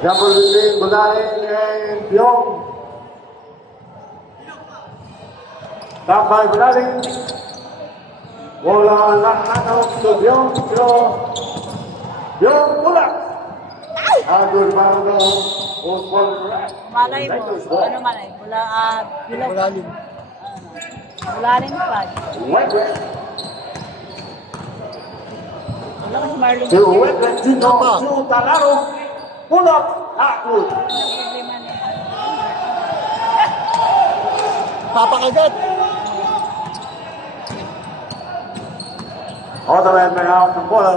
Number 15, Bulaling and Pyong. Top by Bulaling. Bola out to Pyong. Pyong Bulak. Good ball. Malay mo. Ano malay? Bulaling. Bulaling flag. Wet. Wala kasi Marlon. To Wet, Gino, to Talaro. Pull up. Good. Problema niya. Papakagat. All the way out the bola.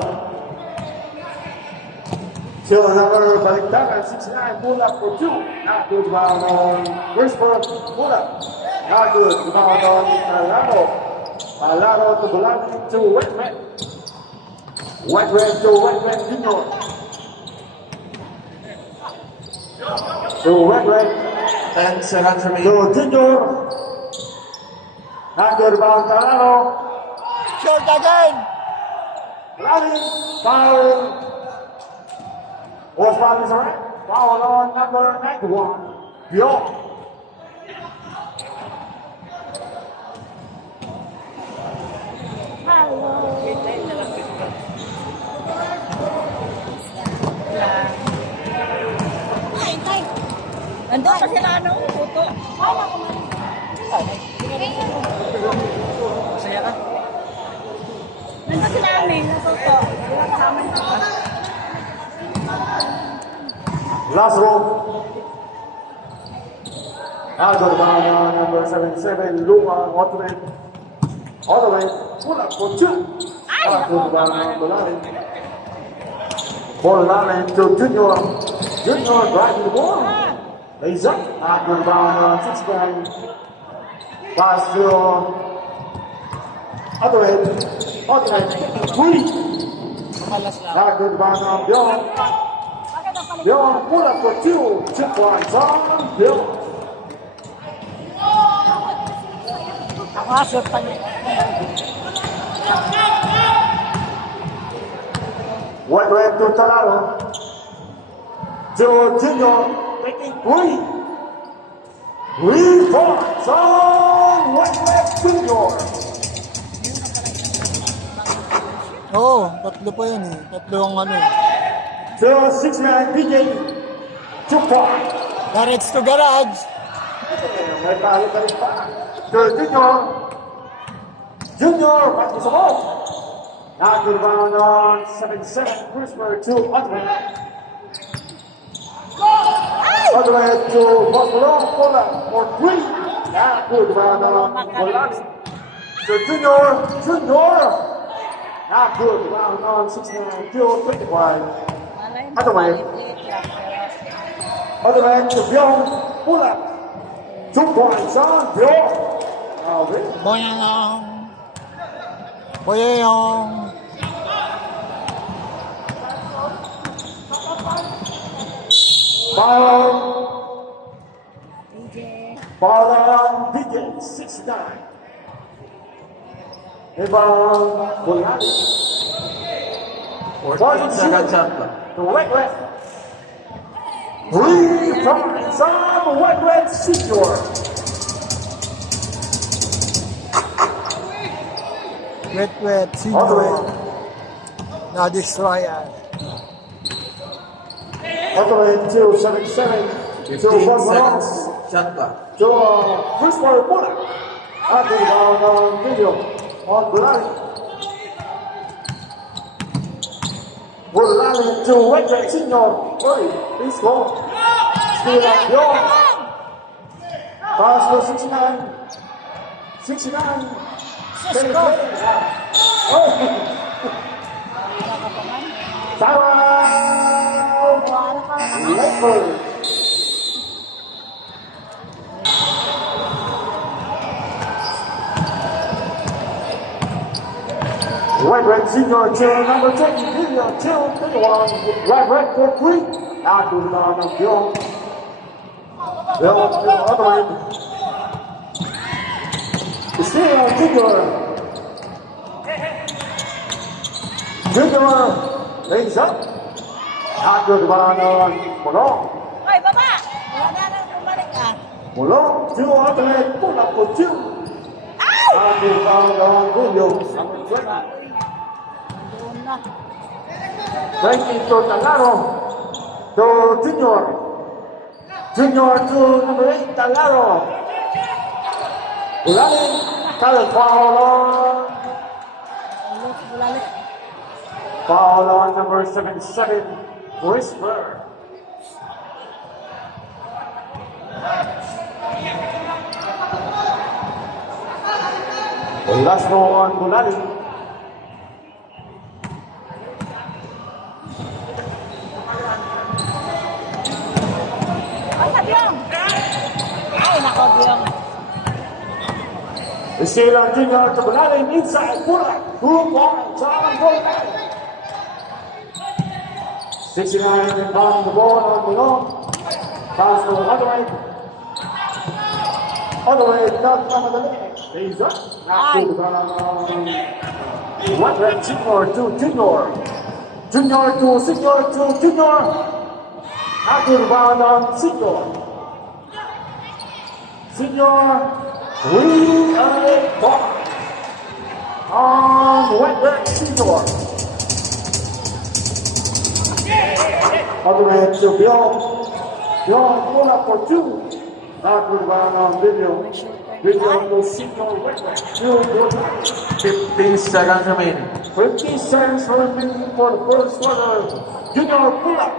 Still another Baliktaran, 69, pull up for 2. Not good rebound on Westbrook, pull up. Not good rebound on Talaro. Talaro to Bulaling to Wetman. Wetman to Wetman Junior. To Wetman. 10 seconds remaining. To Junior. Not good rebound Talaro. Short again. Bulaling, foul. Osman is right. Foul on number 91. Bjorn. Nandun sa sila, ano? Puto. Masaya ka? Nandun sila amin, natuto. Wala kasama nito. Last row. Good rebound on number 77. Luma Ottoman. All the way. Pull up for 2. Good rebound on Bulaling. Bulaling to Junior. Junior driving the ball. Lays up. Good rebound on 69. Pass to Ottoman. Ottoman. 3. Malas lang. Good rebound on Bjorn. Bjorn pull up for 2. 2 points on Bjorn. Ako asot pa niya. Wet to Talaro. To Junior. Taking 3. 3 points on Wet Junior. Oo, tatlo pa yan eh. Tatlo ang ano eh. To 69 PJ. 2 points. Garage to garage. May talo ka rin pa. To Junior. Junior, back to the ball. Not good rebound on 77. Crisper to Ottoman. Ottoman to Buffalo. Pull up for 3. Not good rebound on Bulaling. To Junior. Junior. Not good rebound on 69. To 25. Malay mo. Ottoman. Liit lang, pero- Ottoman to Bjorn. Pull up. 2 points on Bjorn. Okay. Boyang. Boyang. Foul. DJ. Foul on DJ. 69. Rebound Bulaling. 14 seconds shot clock. To Wet. 3 points on Wet Senior. Wet, All the way. senior. Na-destroy yan. All the way to 77. To 15 Buffalo. seconds shot clock. To Crisper Bullock. At the rebound on video. On Bulaling. Bulaling to Wet Senior. Hurry, please go. Still up Bjorn. Pass to 69. 69. Sus ko. Oh! Wala ka pa man. Foul! Wala ka. Lakers. White Red Senior to number 10, Video to 21. White Red for 3. Out to the number Bill. Bill to the other way. Still Junior. Junior lays up. Not good rebound on Mulong. Hoy, baba! Wala na nang bumalik ah. Mulong to alternate, pull up for two. Ow! Not good rebound on Julio. Number 20. Doon na. 20 to Talaro. To Junior. Junior to number 8, Talaro. Ulaling, foul on. Bulalik. Foul on number 77, Whisper. The last ball on Bulali. Ay, Byong! Ay, nako, Byong. The Sailor Junior to Bulali inside, Bulak, 2 points on Bulali. 69 inbound the ball on Mulong. Pass to the other way. Other way, not from the leg. He's up. Not to the ground. One red Junior to Junior. Junior to Senior to Junior. Not to the ground on Senior. Senior, 3 points on Wet Red Senior. Other way to Byong. Byong pull up for 2. Not good rebound on Video. Video to Senior Wet Red. 15 seconds remaining. 50 seconds remaining for the first quarter. Junior pull up.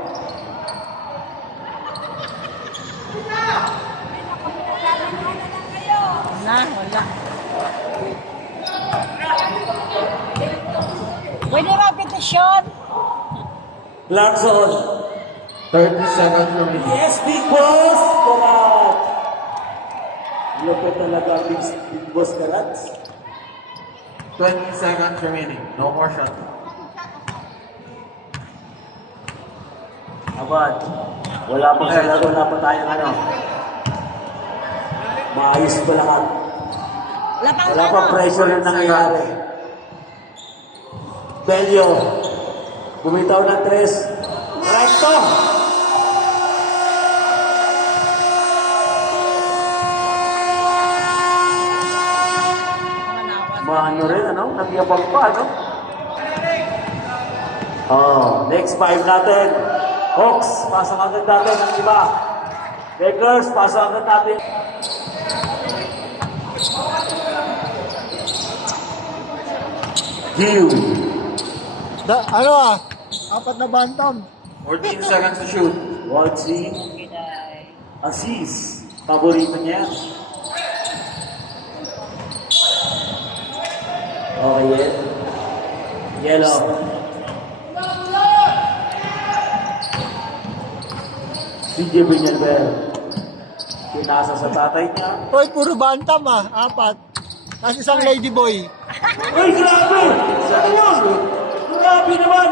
Wala. Pwede ba petisyon? Clarkson. 30 seconds remaining. Yes, big boss! Karat! Lupit talaga big boss Karat. 20 seconds remaining. No more shot. Abad, wala pang sa laro, wala pa tayong ano. Maayos pa lahat. Wala pang Wala pang pressure yung nangyayari. Belio, bumitaw ng 3. Recto! Maano rin, ano? Nagyabang pa, ano? Oh, next 5 natin. Hawks, pasok agad natin ang iba. Lakers, pasok agad natin. Hill. Apat na bantam. 14 seconds to shoot. Watsi. Aziz. Paborito niya. Okay, yellow. CJ Villanueva. Pinasa sa tatay niya. Hoy, puro bantam apat. Tapos isang ladyboy. Uy, grabe! Ano yun? Grabe naman!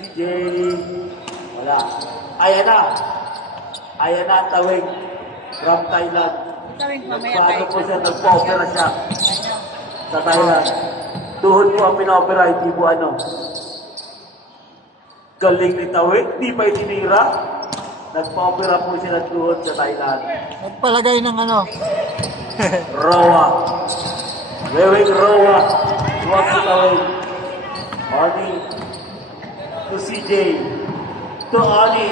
CJ. Wala. Ayan na. Ayan na ang tawig. From Thailand. Tawing mamaya Nagpaano tayo. po siya, nagpa-opera siya sa Thailand. Tuhod po ang pinopera, hindi po ano. Galing ni Tawid, di pa itinira. Nagpa-opera po siya ng tuhod sa Thailand. Nagpalagay ng ano. Rowa. Weweng Rowa. Huwag si Tawid. Ani. To CJ. To Ani.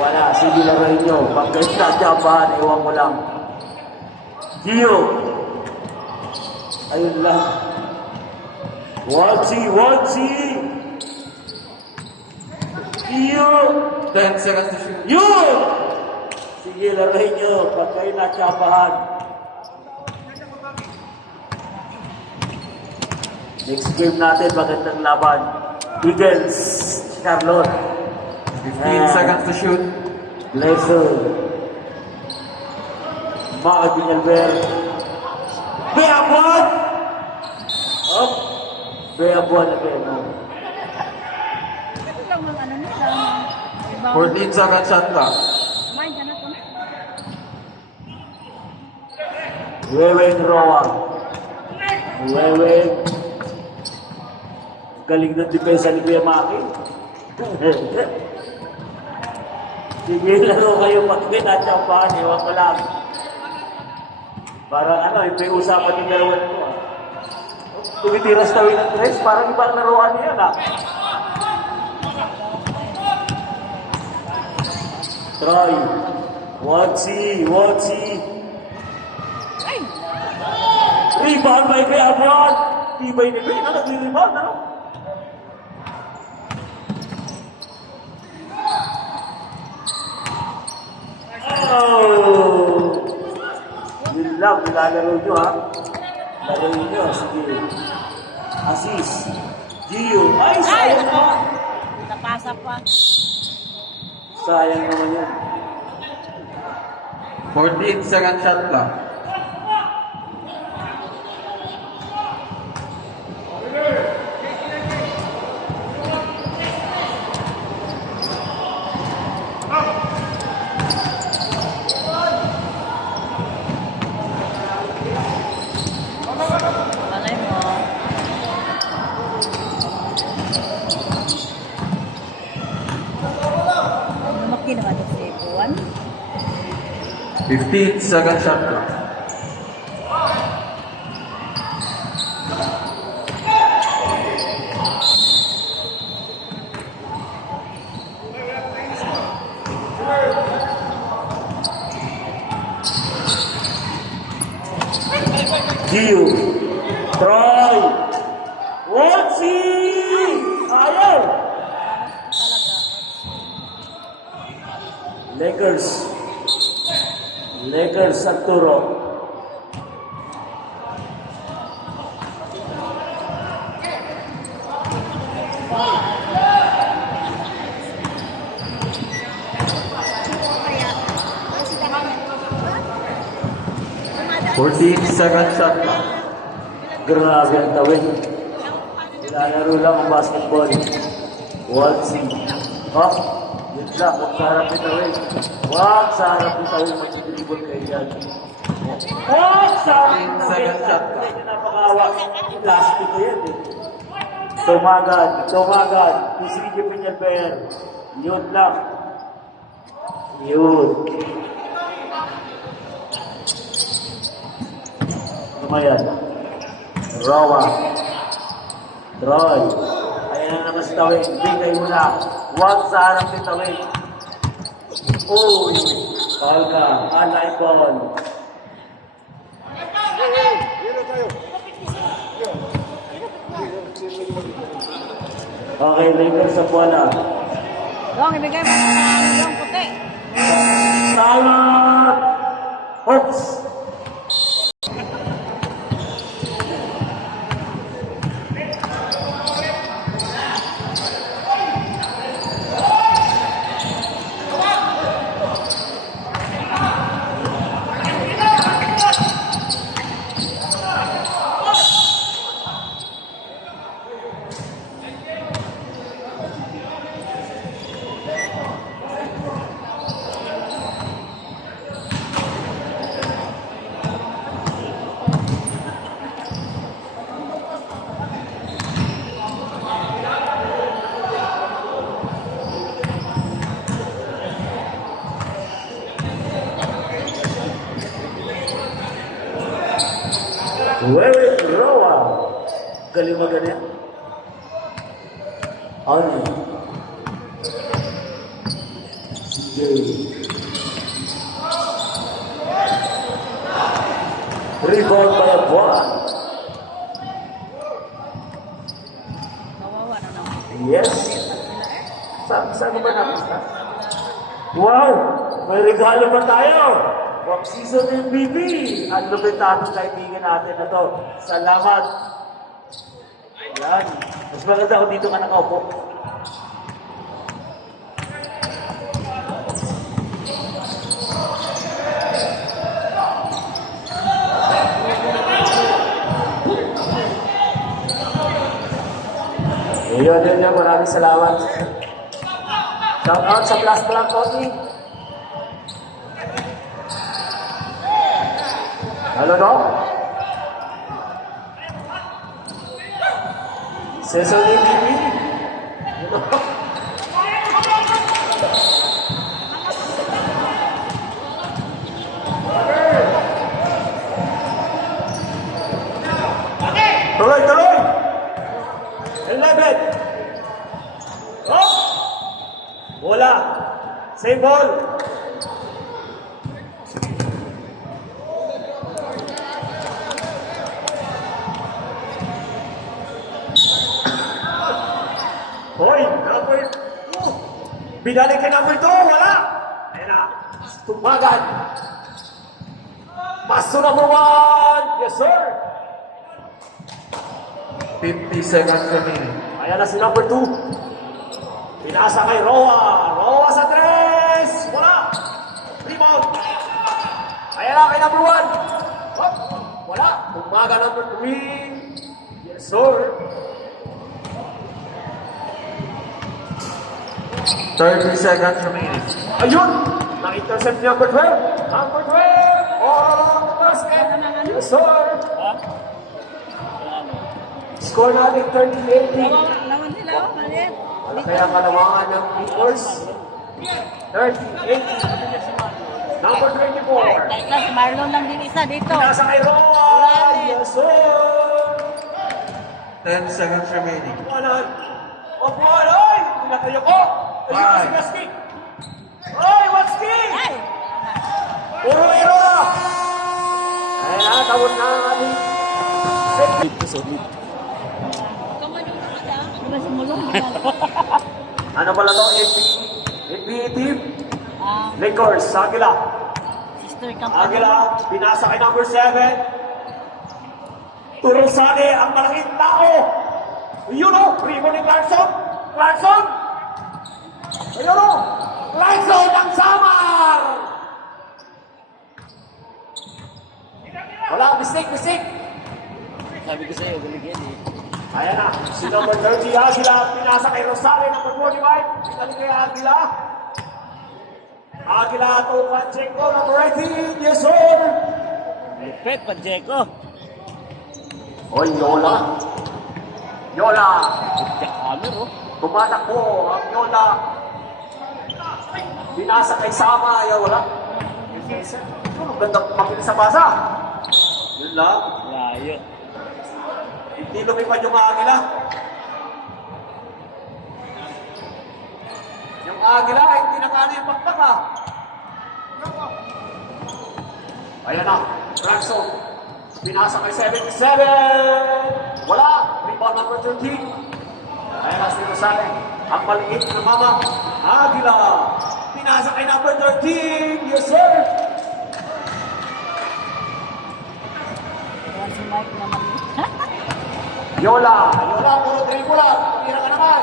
Wala, sige lang rin nyo. Pagka sinadyabahan, ewan ko lang. Gio. Ayun lang. Watsi. Gio. 10 seconds to shoot. Yun! Sige lang rin nyo. Pagka sinadyabahan. Next game natin, magandang laban. Eagles. Charlotte. 15 seconds to shoot. Blazer. Mark Binelber. Beabuan! Up. Beabuan na Beabuan. Ito lang ng ano nila. 14 seconds shot clock. Kumain ka na to. Weweng Roa. Weweng. Galing ng depensa ni Kuya Maki. Sige, laro kayo pag kinatsampahan. Ewan ko lang. Parang ano, ito yung usapan ng dalawa nito. Tumitiras tawin ng tres, parang ibang laruan niya na. Troy. Watsi. Rebound by Kuya Abuan. Tibay ni Kuya na nag-rebound, ano? Oh! Yun lang, nilalaro nyo ha. Laro nyo, sige. Assist. Gio. Ay, sayang naman. Napasa pa. Sayang naman yun. 14-second shot clock. Malay mo. Lumaki naman ito si Juan. 15-second shot clock. Gio. Troy. Watsi. Ayaw. Lakers at Turo. Kaya, kasi dahil 14-second shot clock. Grabe ang tawin. Nilalaro lang ang basketball. Watsi. Oh, yun lang. Huwag sa harap ni tawin. Huwag sa harap ni tawin. Mag-dribble kayo dyan. Huwag sa harap ni tawin. Second shot. Hindi napakawa. Plastic ko yan eh. Tumagad. Isige Pinyalper. Yun lang. Yun. Lumayan. Rowa. Troy. Ayan na naman si Tawin. Bigay mo na. Huwag sa harap ni Tawin. Uy. Foul ka. Unline ball. Okay, Lakers sa bola. Dong, ibigay mo na yung puti. Timeout! Hawks! Very Roa. Galing mo ganyan. Ano? Sige. Rebound by Abuan. Kawawa na naman. Yes. Saan ba nakita? Wow! May regalo pa tayo! From season MVP! Ang lupit natin kaibigan natin na to. Salamat! Yan. Mas maganda ako dito ka nakaupo. Yun. Maraming salamat. Shout out sa Blast Blanc Coffee. Hello, no? Season MVP. Tuloy, tuloy! 11. Oh! Bola. Same ball. Hoy, number 2. Binalik kay number 2. Wala. Ayan na. Tumagan. Paso number 1. Yes, sir. 50 seconds remaining. Ayan na si number 2. Pinasa kay Roa. Roa sa 3. Wala. Rebound. Ayan na kay number 1. Hop. Wala. Tumaga number 3. Yes, sir. 30 seconds remaining. Ayun. Na-intercept ni number 12. Number 12. On the basket. Yes, sir. Score natin 38. Lawan sila, oh, maliit. Kaya kalawangan ng Lakers. 38. Number 24. Kahit na si Marlon lang din isa dito. Nasa kay Roa. Yes, sir. 10 seconds remaining. Kanan. O, buwan, oy! Pinatayo ko. Tayo ko si Gaski. Oy, Watski! Ay! Puro Roa. Ayan na, tapos na ang ating set. Diba si Mulong? Ano pala to? NBA team? Ah, Lakers, Agila. sister ka Agila, binasa kay number 7. Turosane, ang malaking tao. Yun o, primo ni Clarkson. Clarkson! Ayun o, Clarkson ang Samar! Wala, mistake. Sabi ko sa'yo, galigyan eh. Ayan na, si number 30 Agila, pinasa kay Rosale, number 45. Pinalik kay Agila. Agila to Pacheco, number 18. Yes, sir! Lupet, Pacheco. Oy, Yola. Yola! Jakamir, oh. Tumatakbo ang Yola. Binasa kay Sama, ayaw wala. Ang ganda makinig sa basa. Yun lang. Layo. Hindi lumipad yung Agila. Yung Agila, hindi nakano yung pagtaka. Ayan na, Ransom. Binasa kay 77. Wala. Rebound number 13. Ayan na si Rosales. Ang maliit na mama. Agila. Binasa kay number 13. Yes, sir. Ayan si Mike naman. Yola. Yola, puro dribble lang. Tumira ka naman.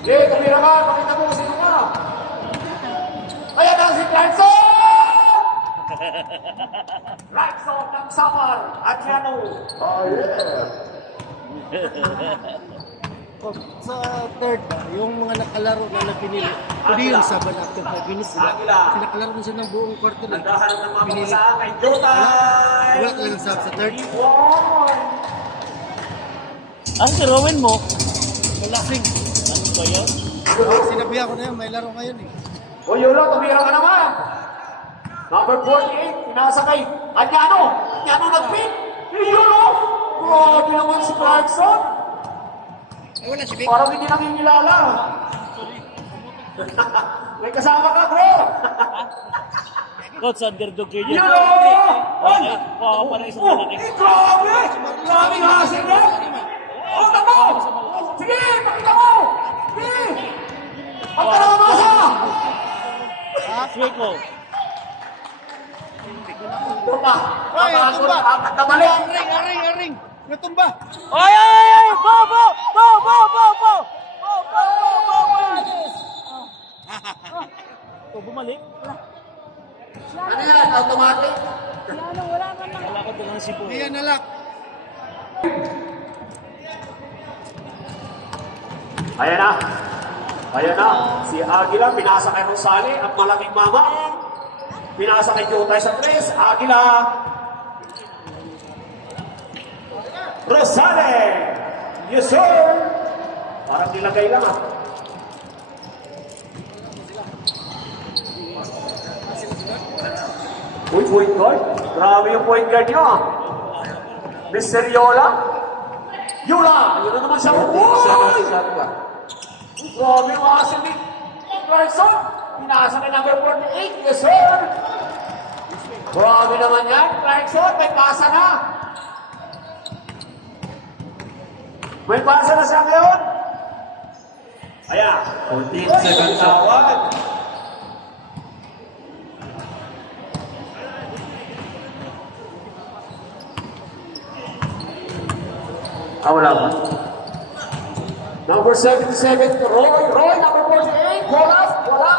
Okay, tumira ka. Pakita mo kung sino ka. Ayan na si Clarkson! Clarkson ng Samar. Adriano. Oh, yeah. Sa third, yung mga nakalaro na pinili, hindi yung saban after 5 minutes. Agila. Pinakalaro mo siya ng buong quarter. Nagdahan ng mga Pinili. pamasahan kay Jotay. Wala talagang sub sa third. Ang si Rowan mo? Malasing. Ano ba yun? Sinabihan ko na yun, may laro ngayon eh. O Yola, tumira ka naman. Number 48, pinasa kay Anyano. Anyano nag-pin. Yola. Grabe naman si Clarkson. Wala si Vic. Parang hindi nakikilala. May kasama ka, bro. Coach, underdog kayo dyan. Yola! Oy! Oo, parang isang malaki. Grabe! Grabe nga sila! Oh, tamo! Sige, pakita mo! Sige! Ang kalamasa! Sweko. Tumba! Ay, natumba! Apat na balik! Aring! Natumba! Ay! Bo! Oh, bumalik. Ano yan? Automatic? Wala ka na. Wala ka doon si Hindi yan nalak. Ayan na. Ayan na. Si Agila, pinasa kay Rosale, ang malaking mama. Pinasa kay Jotay sa 3. Agila. Rosales! Yes, sir! Parang nilagay lang ah. Uy, point guard. Grabe yung point guard nyo ah. Mr. Yola. Yola! Yun na naman siya. 14 Uy! seconds shot clock. Grabe yung asin ni Clarkson. Pinasa kay number 48. Yes, sir! Grabe naman yan. Clarkson, may pasa na. May pasa na siya ngayon. Ayan. 14 seconds shot clock. Tawag. Wala ba? Number 77, Roy, number 48, bola.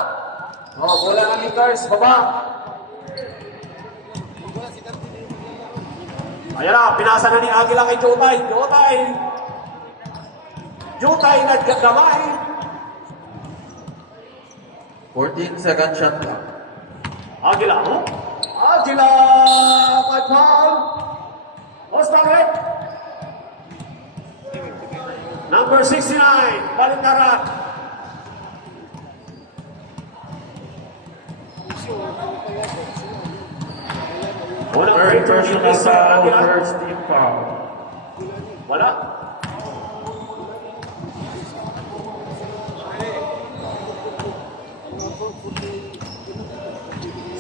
Oh, bola ng Lakers, baba. Ayan na, pinasa na ni Aguila kay Jutay nagkagamay. 14 seconds shot clock. Aguila, oh? Aguila, my foul. Ostaret. Number 69, Balindaran. Unang Third break personal foul, Aguila. first team foul. Wala.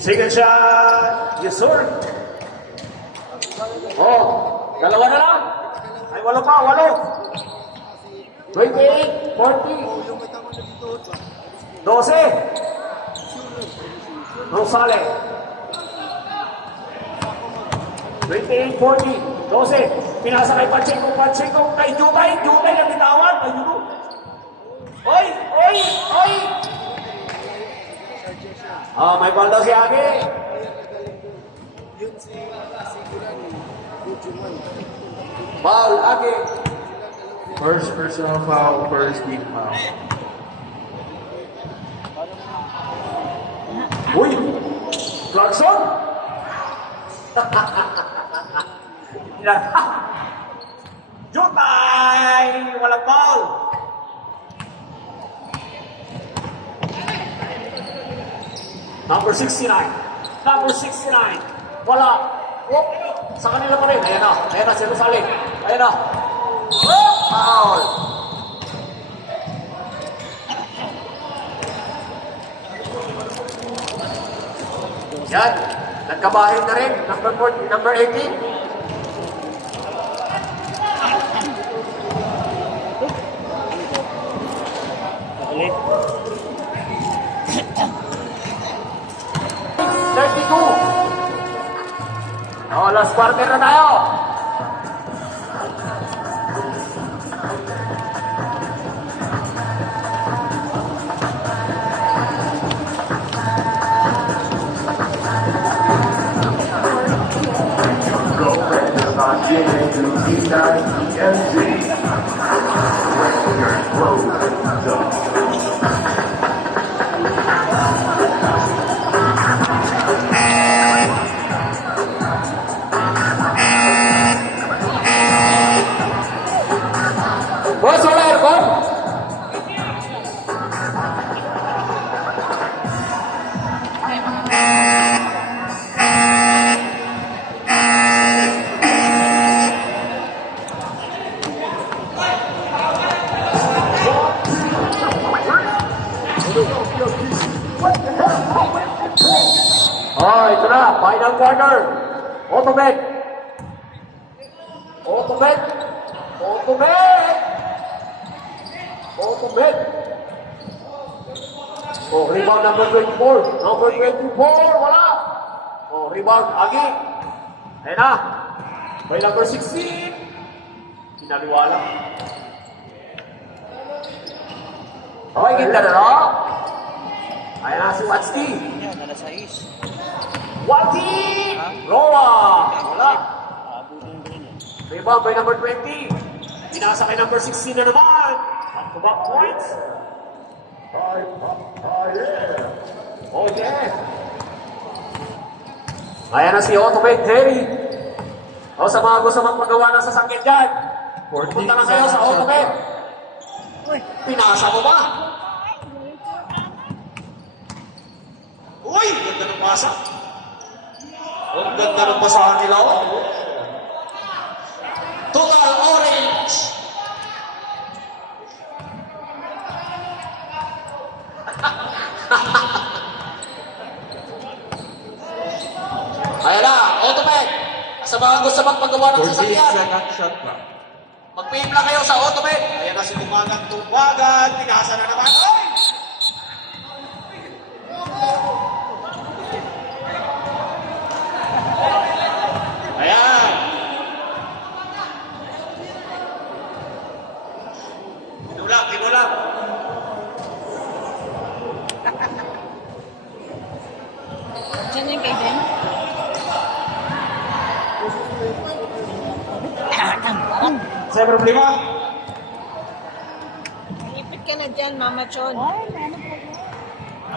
Second shot. Yes, sir. Oh, dalawa na lang. Ay, walo pa, 28, 40. 12. Rosales. 28, 40. 12. Pinasa kay Pacheco kay Jutay na bitawan. Ay, yun. Oy! May ball daw si Agi. Yun si Siguran, Bujuman. Foul, Agi. First personal foul, first team foul. Uy! Clarkson? Jutay! Walang foul! Number 69. Wala. Oh, sa kanila pa rin. Ayan na, si Rosales. Ayan na. Oh, foul! Yan. Nagkabahin na rin. Number 18. Ulit. 32. Last quarter na tayo. Boss, wala aircon? Ito na, final quarter. Automatic. Oh, rebound number 24. Number 24, wala. Oh, rebound, Agi. Ayan na. By number 16. Kinaliwala. Okay, kita na, no? Ayan na si Watsky. Watsky! Roa! Wala. Rebound by number 20. Pinasa kay number 16 na naman. Back-to-back points. Oh yeah. Ayan na si Otto Terry. O sa mga gusto magpagawa ng sasakyan dyan, punta na kayo sa AutoMed. Uy, Pinasa mo ba? Uy, ganda ng pasa. Ang ganda ng basahan nila. Oh. Total orange. Ayan na, AutoMed. Sa mga gusto magpagawa ng 48 sasakyan, second shot clock. mag-pay lang kayo sa AutoMed. Ayan na si Tumagan, pinasa na naman. Ay! Ayan. Kinulang. dyan yung kay Ben. Sa problema? Ipit ka na dyan, Mama Chon.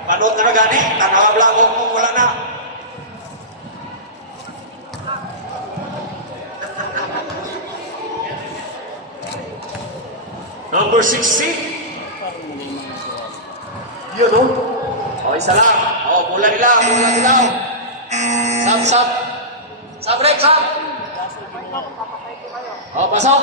Panood na na gani, tanawa mo wala na. Number 16. Yun o. O, isa lang. O, bola nila. Sab. Sab, break, sab. O, pasok.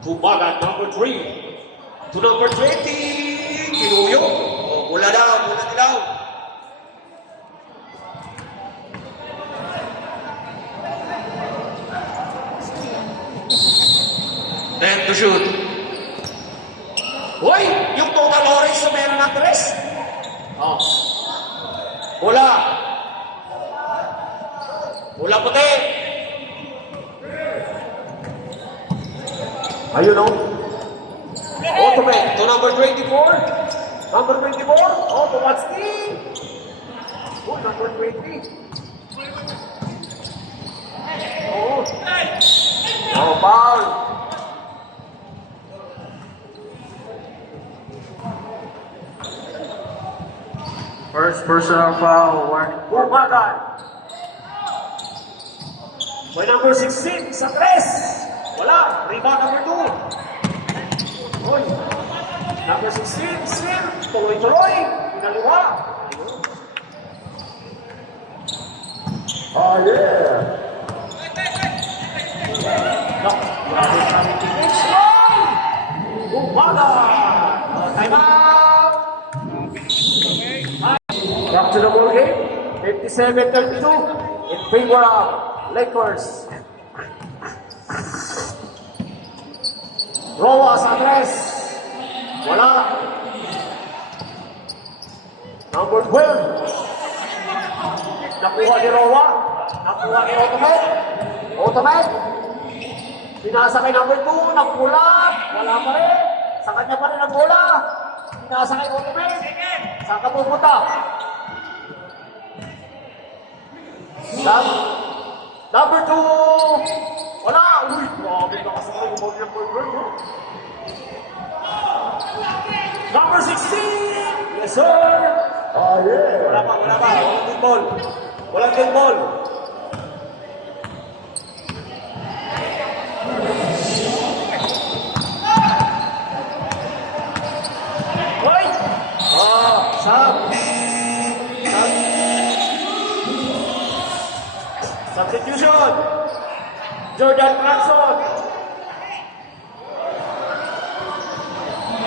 Tumagan, number 3. To number 20. Kinuyo. O, bola nila. Then to shoot. Hoy! Yung total orange na meron ng tres. Oh. Bola puti. Ayun o. AutoMed to number 24. Number 24. Oh, to what's the? Oh, number 20. Oh. Oh, foul. First personal foul, warning. Tumagan. By number 16, sa tres. Wala. Rebound number 2. Hoy. Number 16, swim. Tuloy-tuloy. Pinaliwa. Oh, yeah. No. Grabe kami teams. Tumagan. Time out. Back to the ball game. 57-32 in favor of Lakers. Roa sa tres. Wala. Number 12. Nakuha ni Roa. Nakuha ni AutoMed. Pinasa kay number 2. Nagpulat. Wala pa rin. Sa kanya pa rin nagbola. Pinasa kay AutoMed. Saan ka pupunta? Number 2. Wala. Uy, grabe na kasi ako yung number 1. Number 16. Yes, sir. Oh, yeah. Wala pa. Walang good ball. Hoy! Sab. Substitution. Jordan Clarkson.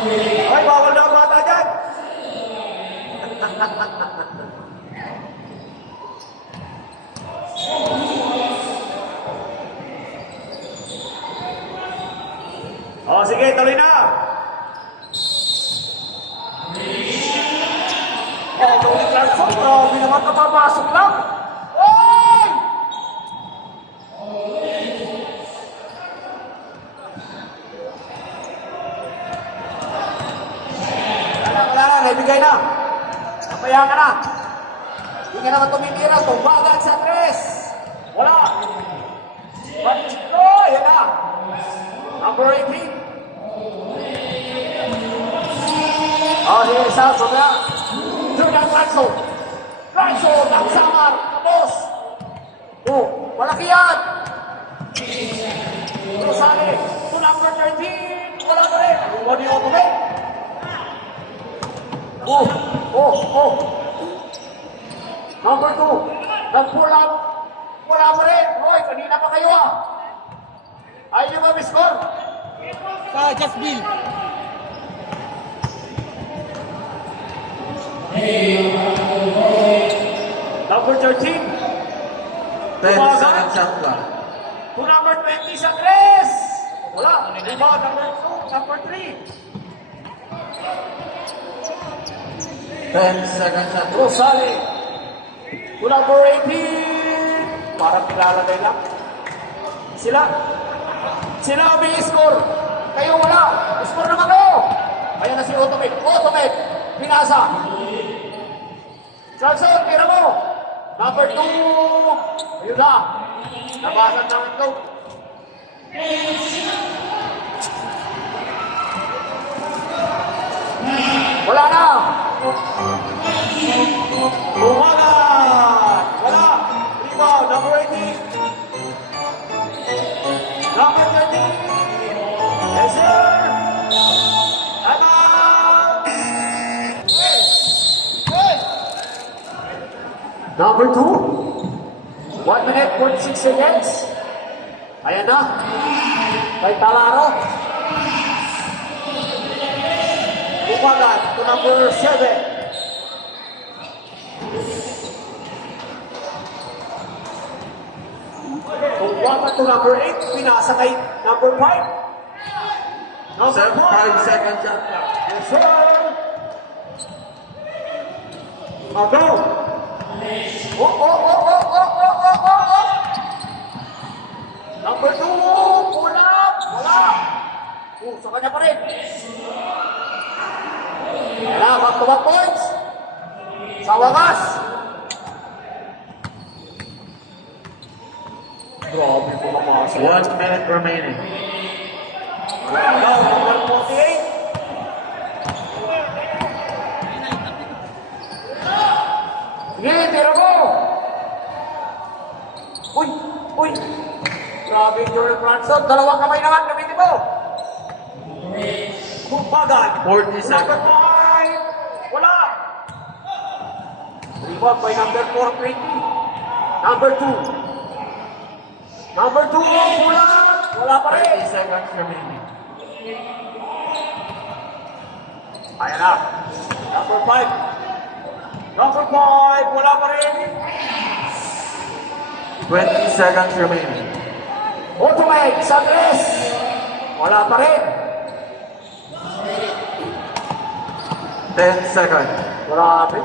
Ay, bawal na ang bata dyan. Sige, tuloy na. Jordan Clarkson, grabe naman kapapasok lang. Oy! Wala na, naibigay na. Napaya ka na. Hindi ka naman tumitira, tumbagan sa tres. Wala. Panchito, yan na. Number 18. Sige, isa, sobra. Jordan Clarkson, ang samar, kabog. Malaki yan! Rosales to number 13. Wala pa rin. Body automate. Oh. Number 2. Nag-pull up. Wala pa rin. Hoy, kanina pa kayo ah. Ayaw nyo ba miscore? Just Bill. Number 13. 10-second shot clock. To number 20 sa Tres. Wala. Rebound number 2. Number 3. 10-second shot clock. Rosales. To number 18. Parang nilalagay lang. Sila may score. Kayo wala. Score naman kayo. Ayan na si Automate. Pinasa. Jackson, tira mo. Number 2. Ayun na. Nabasan ng ito. Wala na. Bumagat. Wala. Rebound. Number 18. Number 13. Yes, sir. I'm out. Number 2. 1 minute, 46 seconds. Ayan na. May Talaro. Bumagat to number 7. Bumagat to number 8. Pinasa kay number 5. Number 5. 5-second shot clock. Yes, sir. Go. Oh. Number 2. Wala. Sa kanya pa rin. Wala, back-to-back points. Sa wakas. Grabe po napasa. 1 minute remaining. Now, number 48. Sige, tira mo. Uy. Grabe yung Jordan Branson. Dalawang kamay naman, gamitin mo. Bumagat. 40 Number seconds. 5. Wala. Rebound by number 4, Pretty. Number 2. Number 2, wala pa rin. 30 seconds remaining. Ayan na. Number 5. Number 5, wala pa rin. 20 seconds remaining. Automate sa tres. Wala pa rin. 10 seconds. Grabe.